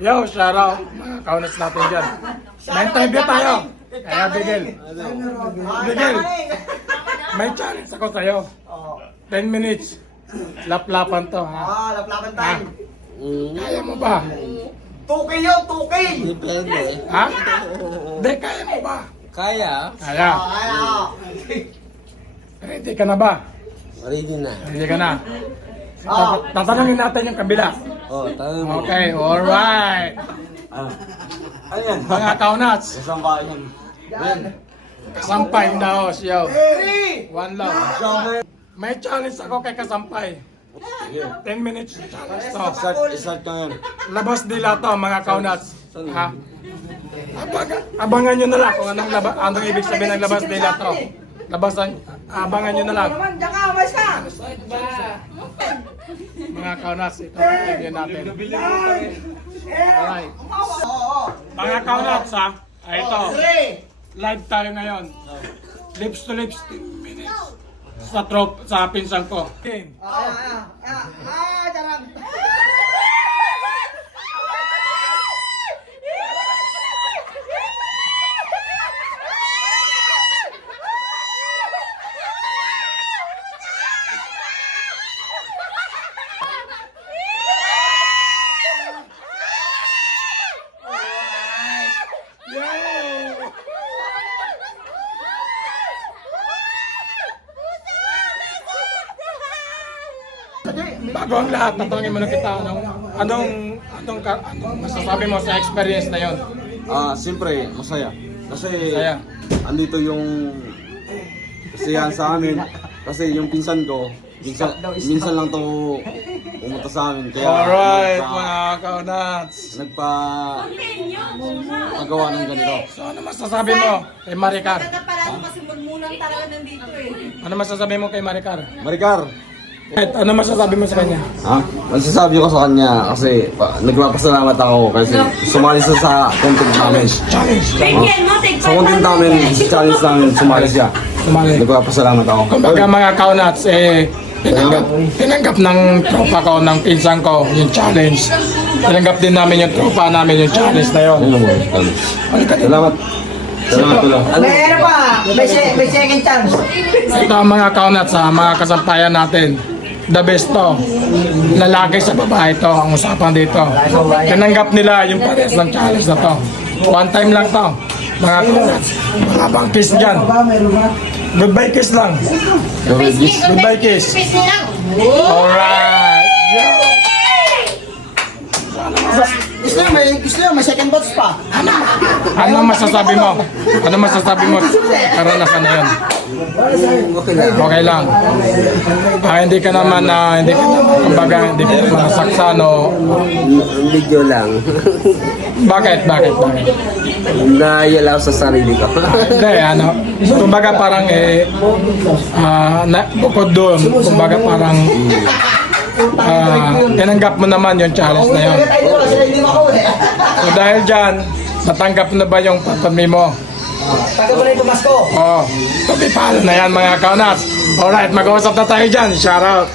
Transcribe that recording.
Yo, shout out mga kaunats natin dyan. May interview tayo. Kaya Bigel. Bigel, may challenge ako sa'yo. 10 minutes. Laplapan to, ha? Laplapan tayo. Kaya mo ba? 2K yun, 2K! Depende. Ha? Hindi, kaya mo ba? Kaya? Kaya. Kaya. Ready ka na ba? Ready na. Ready ka na? Tatanungin natin yung kabila. Tanong mo. Okay, alright. Ano yan? Mga kaunats, Isang bayan. Kasampay in the house, yo. Hey! One love. May challenge ako kay Kasampay. 10 minutes challenge to. Isang ka yan. Labas nila to, mga kaunats. Ha? Abangan nyo na lang kung anong ibig sabihin ng labas nila to. Abangan nyo na lang. Diyan ka, mas ka! Mga kaunats, ito ang review natin. Alright. Mga kaunats, ha? Ito. Live tayo ngayon. Lips to lips, 10 minutes. Sa pinsan ko. Charang! Bago ang lahat, tatanungin mo na kita, anong masasabi mo sa experience na yon? Siyempre, masaya. Kasi, Masaya. andito yung kasiyahan sa amin. Kasi yung pinsan ko, minsan lang to pumunta sa amin. Kaya, Alright, mga kaunats. pagawa ng ganito. So, ano masasabi mo kay Maricar? Maganda pala ako kasi magmunan talaga nandito eh. Ano masasabi mo kay Maricar? Maricar, Ano masasabi mo sa kanya? Masasabi ko sa kanya kasi nagpapasalamat ako kasi sumali siya sa content namin. Bigyan mo, take Sa content namin, sa challenge namin, sumali siya. Sumali. Nagpapasalamat ako. Kumbaga mga kaunats, tinanggap ng tropa ko, ng pinsan ko, yung challenge. Tinanggap din namin yung tropa namin, yung challenge na yun. Salamat. Salamat ulo. May ano pa! May second chance! Ito ang mga kaunats, mga kasampayan natin. The best to. Lalaki sa babae to, ang usapan dito. Tinanggap nila yung pares ng challenge na to. One time lang to. Mga kaunats, mahabang kiss dyan. Goodbye kiss lang. Goodbye kiss. Peace lang. Alright. Yo. Gusto nyo, may second box pa! Ano masasabi mo? Ano masasabi mo? Karanasan na yun. Okay lang. Hindi ka naman kumbaga, hindi ka naman nasaksan o... Video lang. Bakit? Naialaw sa sarili ko. Hindi, kumbaga parang bukod doon, kumbaga parang tinanggap mo naman yung challenge na yun. So dahil dyan, natanggap na ba yung pagpami mo? Taga mo na yung tumas ko! Oh, tabi palo na yan mga kaunats. Alright, mag-uusap na tayo dyan. Shout out.